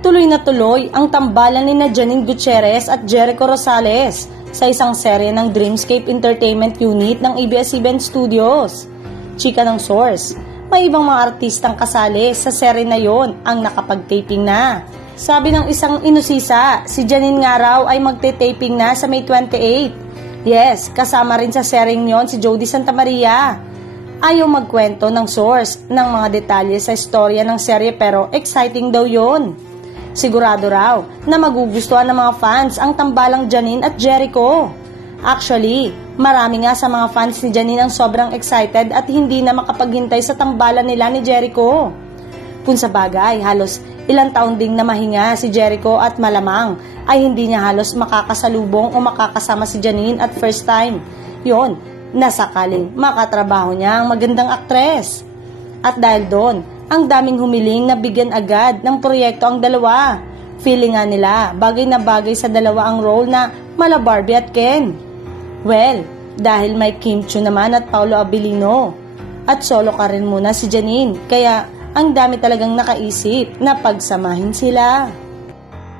Tuloy na tuloy ang tambalan ni Janine Gutierrez at Jericho Rosales sa isang serye ng Dreamscape Entertainment Unit ng ABS-CBN Studios. Chika ng source, may ibang mga artistang kasali sa serye na yon ang nakapag-taping na. Sabi ng isang inusisa, si Janine nga raw ay magte-taping na sa May 28. Yes, kasama rin sa seryeng yon si Jody Santa Maria. Ayaw magkwento ng source ng mga detalye sa istorya ng serye pero exciting daw yon. Sigurado raw na magugustuhan ng mga fans ang tambalang Janine at Jericho. Actually, marami nga sa mga fans ni Janine ang sobrang excited at hindi na makapaghintay sa tambalan nila ni Jericho. Kung sa bagay, halos ilang taon ding namahinga si Jericho at malamang ay hindi niya halos makakasalubong o makakasama si Janine at first time. Yon, nasakaling makatrabaho niya ang magandang aktres. At dahil doon, ang daming humiling na bigyan agad ng proyekto ang dalawa. Feeling nga nila, bagay na bagay sa dalawa ang role na mala Barbie at Ken. Well, dahil may Kim Chiu naman at Paolo Abilino. At solo ka rin muna si Janine, kaya ang dami talagang nakaisip na pagsamahin sila.